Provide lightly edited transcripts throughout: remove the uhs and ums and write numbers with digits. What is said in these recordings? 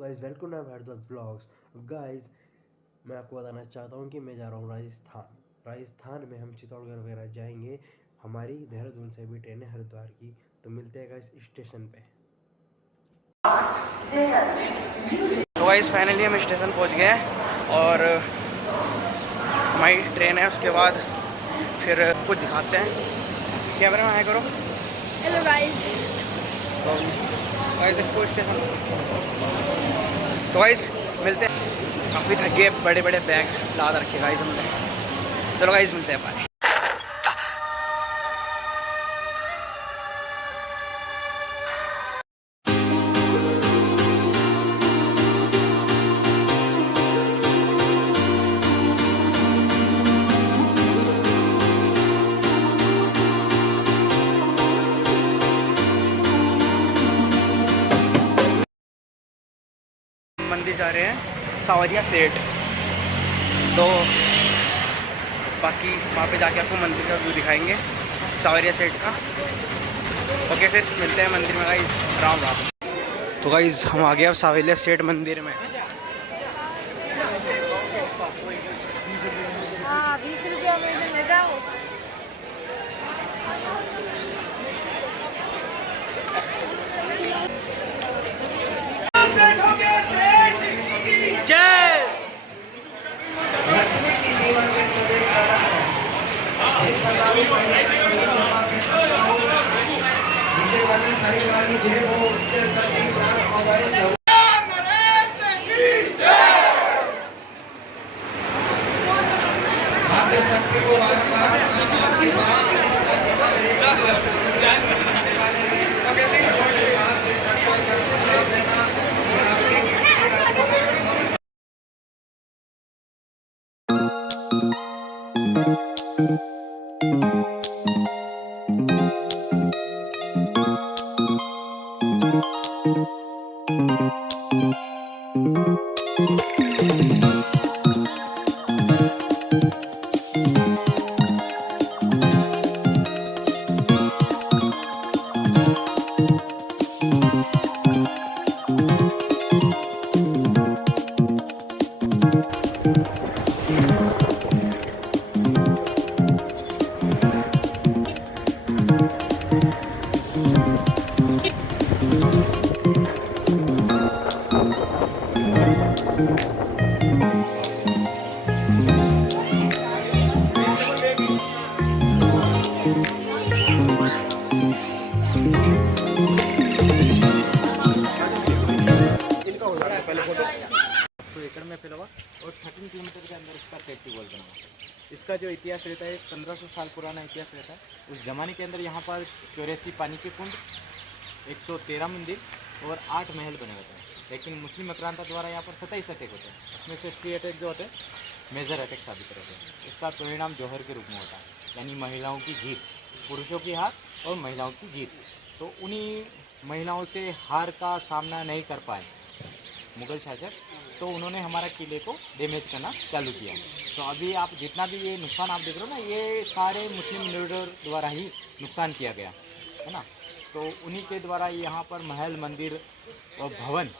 Guys, welcome to Bharadwaj vlogs. Guys, मैं आपको बताना चाहता हूँ कि मैं जा रहा हूँ राजस्थान में हम चित्तौड़गढ़ वगैरह जाएंगे। हमारी देहरादून से भी ट्रेन है हरिद्वार की, तो मिलते हैं गाइस स्टेशन पे। तो गाइस फाइनली हम स्टेशन पहुंच गए हैं और हमारी ट्रेन है। उसके बाद फिर कुछ दिखाते हैं। कैमरा में हाई करो। Hello guys. तो गाइस देखो स्टेशन। तो गाइस मिलते हैं। काफ़ी थके, बड़े बड़े बैग लाद रखे गाइस हमने। चलो गाइस मिलते हैं बाय। मंदिर जा रहे हैं सावरिया सेठ। तो बाकी वहाँ पे जाके आपको मंदिर का व्यू दिखाएंगे सावरिया सेठ का। ओके फिर मिलते हैं मंदिर में गाइस। राम राम। तो गाइस हम आ गए अब सावरिया सेठ मंदिर में। हाँ, 20 रुपया महीने ले जाओ। एकड़ में फैला हुआ और 13 किलोमीटर के अंदर इसका सेफ्टी वॉल बना हुआ। इसका जो इतिहास रहता है 1500 साल पुराना इतिहास रहता है। उस ज़माने के अंदर यहाँ पर 84 पानी के कुंड, 113 मंदिर और 8 महल बने होते हैं। लेकिन मुस्लिम आक्रांता द्वारा यहाँ पर 27 अटैक होते हैं। उसमें से 3 अटैक जो होते हैं मेजर अटैक साबित रहते हैं। इसका परिणाम जौहर के रूप में होता है, यानी महिलाओं की जीत, पुरुषों की हार और महिलाओं की जीत। तो उन्हीं महिलाओं से हार का सामना नहीं कर पाए मुग़ल शासक, तो उन्होंने हमारा किले को डैमेज करना चालू किया। तो अभी आप जितना भी ये नुकसान आप देख रहे हो ना, ये सारे मुस्लिम इन्वेडर द्वारा ही नुकसान किया गया है ना। तो उन्हीं के द्वारा यहाँ पर महल, मंदिर और भवन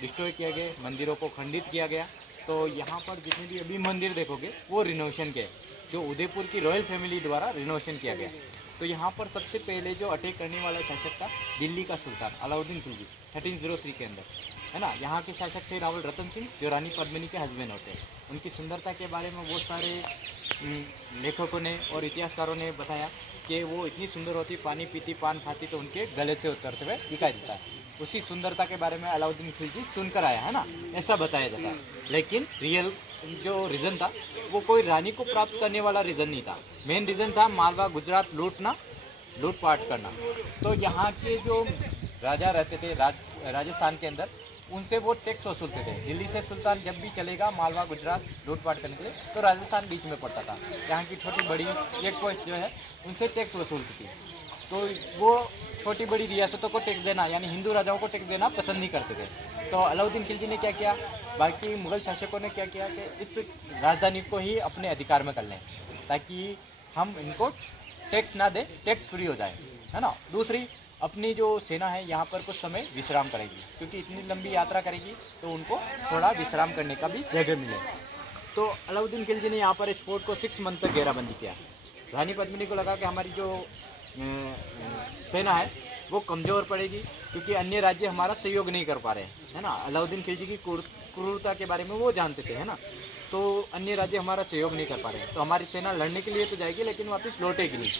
डिस्ट्रॉय किया गए, मंदिरों को खंडित किया गया। तो यहाँ पर जितने भी अभी मंदिर देखोगे वो रिनोवेशन के, जो उदयपुर की रॉयल फैमिली द्वारा रिनोवेशन किया गया। तो यहाँ पर सबसे पहले जो अटैक करने वाला शासक था दिल्ली का सुल्तान अलाउद्दीन खिलजी 1303 के अंदर, है ना। यहाँ के शासक थे रावल रतन सिंह, जो रानी पद्मिनी के हस्बैंड होते हैं। उनकी सुंदरता के बारे में बहुत सारे लेखकों ने और इतिहासकारों ने बताया कि वो इतनी सुंदर होती, पानी पीती, पान खाती, तो उनके गले से उतरते हुए दिखाई देता है। उसी सुंदरता के बारे में अलाउद्दीन खिलजी सुनकर आया, है ना, ऐसा बताया जाता है। लेकिन रियल जो रीज़न था वो कोई रानी को प्राप्त करने वाला रीज़न नहीं था। मेन रीज़न था मालवा गुजरात लूटपाट करना। तो यहाँ के जो राजा रहते थे राजस्थान के अंदर, उनसे वो टैक्स वसूलते थे। दिल्ली से सुल्तान जब भी चलेगा मालवा गुजरात लूटपाट करने के लिए, तो राजस्थान बीच में पड़ता था। यहाँ की छोटी बड़ी चेक पोस्ट जो है उनसे टैक्स वसूलती थी। तो वो छोटी बड़ी रियासतों को टैक्स देना, यानी हिंदू राजाओं को टैक्स देना पसंद नहीं करते थे। तो अलाउद्दीन खिलजी ने क्या किया, बाकी मुग़ल शासकों ने क्या किया कि इस राजधानी को ही अपने अधिकार में कर लें, ताकि हम इनको टैक्स ना दें, टैक्स फ्री हो जाए, है ना। दूसरी, अपनी जो सेना है यहाँ पर कुछ समय विश्राम करेगी, क्योंकि इतनी लंबी यात्रा करेगी तो उनको थोड़ा विश्राम करने का भी जगह मिले। तो अलाउद्दीन खिलजी ने यहाँ पर इस फोर्ट को 6 मंथ तक घेराबंदी किया। रानी पद्मिनी को लगा कि हमारी जो सेना है वो कमज़ोर पड़ेगी, क्योंकि अन्य राज्य हमारा सहयोग नहीं कर पा रहे हैं, है ना। अलाउद्दीन खिलजी की क्रूरता के बारे में वो जानते थे, है ना। तो अन्य राज्य हमारा सहयोग नहीं कर पा रहे हैं, तो हमारी सेना लड़ने के लिए तो जाएगी लेकिन वापस लौटेगी नहीं।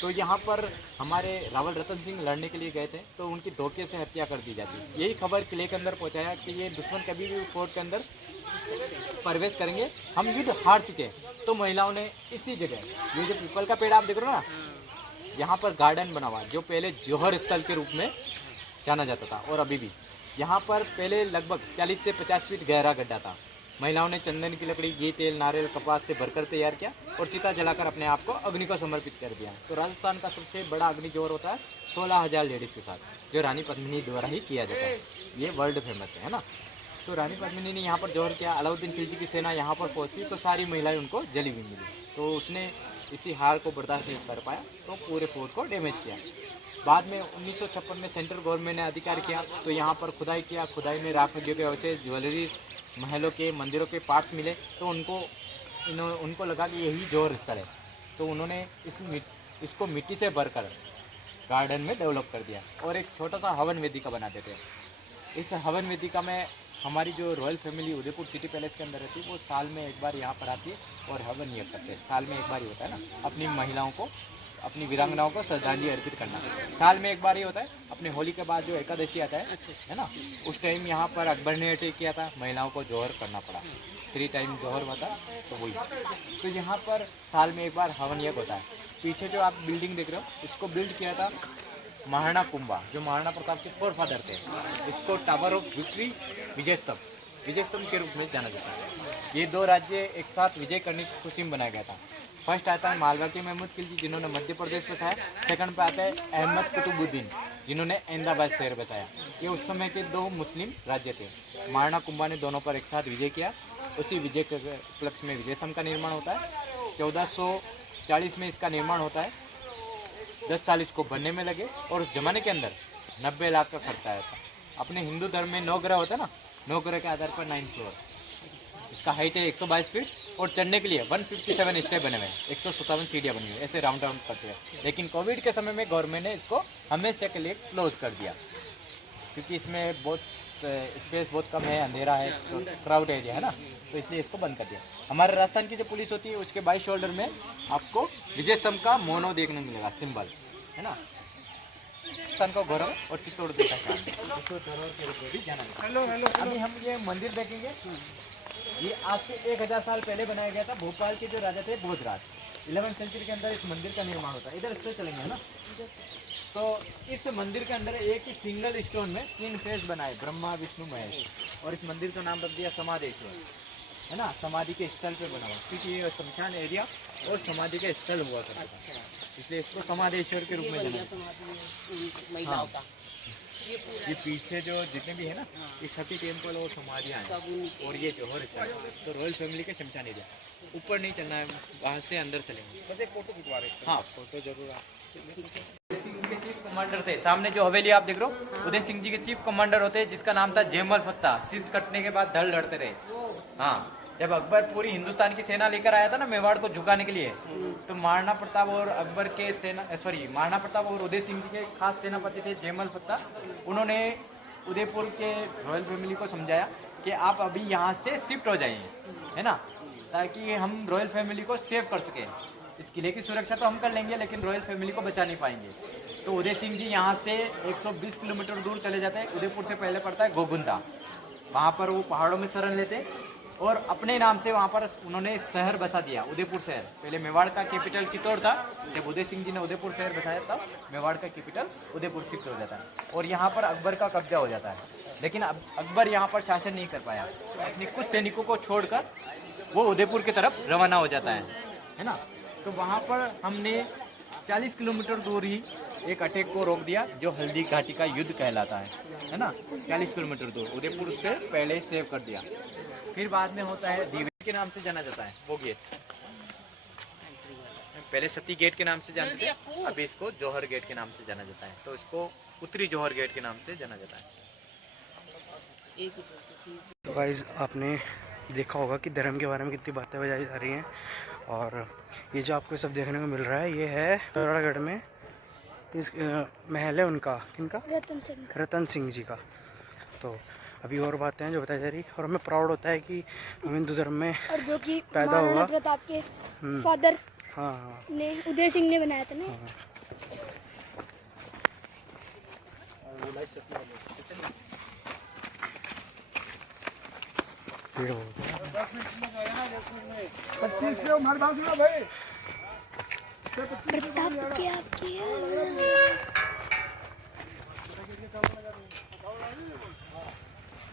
तो यहाँ पर हमारे रावल रतन सिंह लड़ने के लिए गए थे, तो उनकी धोखे से हत्या कर दी जाती। यही खबर किले के अंदर पहुँचाया कि ये दुश्मन कभी भी फोर्ट के अंदर प्रवेश करेंगे, हम युद्ध हार चुके। तो महिलाओं ने इसी जगह, ये जो पीपल का पेड़ आप देख रहे हो ना, यहाँ पर गार्डन बना हुआ जो पहले जौहर स्थल के रूप में जाना जाता था, और अभी भी यहाँ पर पहले लगभग 40 से 50 फीट गहरा गड्ढा था। महिलाओं ने चंदन की लकड़ी, घी, तेल, नारियल, कपास से भरकर तैयार किया और चिता जलाकर अपने आप को अग्नि को समर्पित कर दिया। तो राजस्थान का सबसे बड़ा अग्नि जोहर होता है 16,000 लेडीज़ के साथ, जो रानी पद्मिनी द्वारा ही किया जाता है। ये वर्ल्ड फेमस है ना। तो रानी पद्मिनी ने यहाँ पर जोहर किया। अलाउद्दीन खिलजी की सेना यहाँ पर पहुँची तो सारी महिलाएं उनको जली हुई मिली। तो उसने इसी हार को बर्दाश्त नहीं कर पाया तो पूरे फोर्ट को डैमेज किया। बाद में 1956 में सेंट्रल गवर्नमेंट ने अधिकार किया, तो यहाँ पर खुदाई किया। खुदाई में राख के अवशेष, ज्वेलरीज, महलों के, मंदिरों के पार्ट्स मिले। तो उनको लगा कि यही जोहर स्थल है, तो उन्होंने इसको मिट्टी से भरकर गार्डन में डेवलप कर दिया और एक छोटा सा हवन वेदिका बना देते हैं। इस हवन वेदिका में हमारी जो royal family Udaipur city palace के अंदर रहती है, वो साल में एक बार यहाँ पर आती है और हवन यज्ञ करते हैं। साल में एक बार ही होता है ना, अपनी महिलाओं को, अपनी वीरांगनाओं को श्रद्धांजलि अर्पित करना साल में एक बार ही होता है। अपने होली के बाद जो एकादशी आता है ना, उस टाइम यहाँ पर अकबर ने अटैक किया था, महिलाओं को जोहर करना पड़ा, 3 टाइम जोहर हुआ था, तो वही। तो यहाँ पर साल में एक बार हवन यज्ञ होता है। पीछे जो आप बिल्डिंग देख रहे हो, इसको बिल्ड किया था महाराणा कुंभा, जो महाराणा प्रताप के फोरफादर थे। इसको टावर ऑफ विक्ट्री, विजय स्तंभ के रूप में जाना जाता है। ये 2 राज्य एक साथ विजय करने की खुशी में बनाया गया था। फर्स्ट आता है मालवा के महमूद खिलजी, जिन्होंने मध्य प्रदेश बसाया। सेकंड पे आता है अहमद कुतुबुद्दीन, जिन्होंने अहमदाबाद शहर बसाया। ये उस समय के 2 मुस्लिम राज्य थे। महाराणा कुंभा ने दोनों पर एक साथ विजय किया। उसी विजय के उपलक्ष्य में विजय स्तंभ का निर्माण होता है। 1440 में इसका निर्माण होता है। 10 साल इसको बनने में लगे और उस जमाने के अंदर 90 लाख का खर्चा आया था। अपने हिंदू धर्म में 9 ग्रह होता है ना, 9 ग्रह के आधार पर 9 फ्लोर। इसका हाइट है 122 फीट और चढ़ने के लिए 157 स्टेप बने हुए हैं, 157 सीढ़ियाँ बनी हुई है, ऐसे राउंड करते हैं। लेकिन कोविड के समय में गवर्नमेंट ने इसको हमेशा के लिए क्लोज कर दिया, क्योंकि इसमें बहुत स्पेस बहुत कम है, अंधेरा है, तो क्राउड एरिया है ना, तो इसलिए इसको बंद कर दिया। हमारे राजस्थान की जो पुलिस होती है, उसके 22 शोल्डर में आपको विजय स्तंभ का मोनो देखने मिलेगा, सिंबल है ना। राजस्थान का गौरव और चित्तौड़ देता है, अभी हम ये मंदिर देखेंगे। ये आज से 1000 साल पहले बनाया गया था। भोपाल के जो राजा थे भोजराज, 11वीं सेंचुरी के अंदर इस मंदिर का निर्माण होता है। इधर से चलेंगे है ना, तो इस मंदिर के अंदर एक ही सिंगल स्टोन में 3 फेस बनाए, ब्रह्मा, विष्णु, महेश, और इस मंदिर का नाम रख दिया समाधेश्वर, है ना। समाधि के स्थल पे बना हुआ, क्योंकि ये शमशान एरिया और समाधि का स्थल हुआ करता था, इसलिए इसको समाधेश्वर के रूप में जाना। हाँ। ये पीछे जो जितने भी है ना, ये सती टेम्पल और समाधियाँ हैं, और ये जौहर स्थल, तो रॉयल फैमिली के शमशान एरिया। ऊपर नहीं चलना है, वहाँ से अंदर चलेंगे। बस एक फोटो खिंचवा रहे हैं। हाँ, फोटो जरूर। उदय सिंह जी के चीफ कमांडर थे। सामने जो हवेली आप देख रहे हो, उदय सिंह जी के चीफ कमांडर होते हैं, जिसका नाम था जयमल फत्ता। शीश कटने के बाद धड़ लड़ते रहे। हाँ, जब अकबर पूरी हिंदुस्तान की सेना लेकर आया था ना मेवाड़ को झुकाने के लिए, तो महाराणा प्रताप और अकबर के महाराणा प्रताप और उदय सिंह जी के खास सेनापति थे जयमल फत्ता। उन्होंने उदयपुर के रॉयल फैमिली को समझाया कि आप अभी यहाँ से शिफ्ट हो जाइए, है ना, ताकि हम रॉयल फैमिली को सेव कर सकें। इस किले की सुरक्षा तो हम कर लेंगे, लेकिन रॉयल फैमिली को बचा नहीं पाएंगे। तो उदय सिंह जी यहाँ से 120 किलोमीटर दूर चले जाते हैं। उदयपुर से पहले पड़ता है गोगुंदा, वहाँ पर वो पहाड़ों में शरण लेते और अपने नाम से वहाँ पर उन्होंने शहर बसा दिया, उदयपुर शहर। पहले मेवाड़ का कैपिटल चित्तौड़ था, जब उदय सिंह जी ने उदयपुर शहर बसाया तब मेवाड़ का कैपिटल उदयपुर शिफ्ट हो जाता है और यहाँ पर अकबर का कब्जा हो जाता है। लेकिन अब अकबर यहाँ पर शासन नहीं कर पाया, अपने कुछ सैनिकों को छोड़कर वो उदयपुर की तरफ रवाना हो जाता है ना। तो वहाँ पर हमने 40 किलोमीटर दूर ही एक अटैक को रोक दिया, जो हल्दी घाटी का युद्ध कहलाता है ना। 40 किलोमीटर दूर उदयपुर से पहले ही सेव कर दिया। फिर बाद में होता है दीवे के नाम से जाना जाता है वो गेट। पहले सती गेट के नाम से जानते थे, अभी इसको जौहर गेट के नाम से जाना जाता है। तो इसको उत्तरी जौहर गेट के नाम से जाना जाता है। तो गाइस आपने देखा होगा कि धर्म के बारे में कितनी बातें बजाई जा रही हैं, और ये जो आपको सब देखने को मिल रहा है ये है पिथौरागढ़ में किस महल है उनका, किनका, रतन सिंह जी का। तो अभी और बातें हैं जो बताई जा रही, और हमें प्राउड होता है कि हम हिंदू धर्म में और जो कि पैदा हुआ। प्रताप के फादर हाँ ने, उदय सिंह ने बनाया था ना। हाँ। भीड़ बहुत है। प्रताप क्या किया?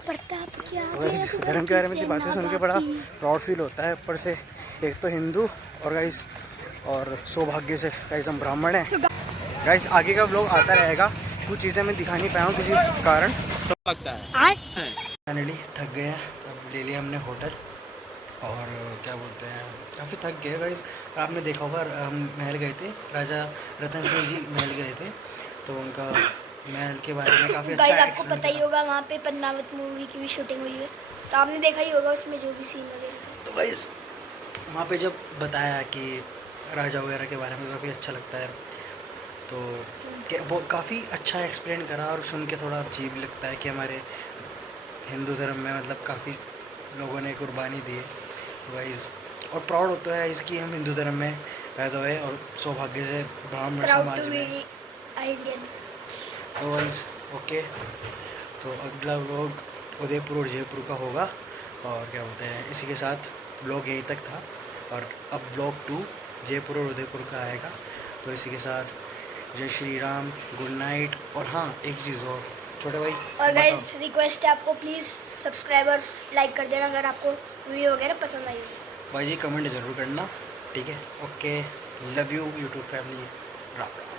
प्रताप क्या गाइस धर्म के बारे में की बातें सुन के बड़ा प्राउड फील होता है। ऊपर से एक तो हिंदू और गाइस और सौभाग्य से गाइस हम ब्राह्मण हैं। गाइस आगे का व्लॉग आता रहेगा, कुछ चीज़ें मैं दिखा नहीं पाया हूँ किसी कारण। तो लगता है फाइनली थक गए हैं, अब ले लिया हमने होटल, और क्या बोलते हैं काफ़ी थक गए गाइस। आपने देखा होगा हम महल गए थे, राजा रतन सिंह जी महल गए थे, तो उनका महल के बारे में काफ़ी अच्छा गाइस आपको एक्सप्लेन पता ही करा। होगा वहाँ पे पद्मावत मूवी की भी शूटिंग हुई है, तो आपने देखा ही होगा उसमें जो भी सीन वगैरह था। तो गाइस वहाँ पे जब बताया कि राजा वगैरह के बारे में काफ़ी अच्छा लगता है, तो वो काफ़ी अच्छा एक्सप्लेन करा, और सुन के थोड़ा अजीब लगता है कि हमारे हिंदू धर्म में मतलब काफ़ी लोगों ने कुर्बानी दी है गाइस, और प्राउड होता है इसकी हम हिंदू धर्म में पैदा हुए और सौभाग्य से ब्राह्मण प्राउड समाज टू बी में। इंडियन। तो गाइस ओके, तो अगला व्लॉग उदयपुर और जयपुर का होगा, और क्या बोलते हैं इसी के साथ व्लॉग यहीं तक था, और अब व्लॉग 2 जयपुर और उदयपुर का आएगा। तो इसी के साथ जय श्री राम, गुड नाइट। और हाँ एक चीज़ और छोटे भाई, और गाइस रिक्वेस्ट है आपको, प्लीज़ सब्सक्राइब और लाइक कर देना अगर आपको वीडियो वगैरह पसंद आई हो। भाई जी कमेंट ज़रूर करना, ठीक है। Okay, love you YouTube family, Ram Ram.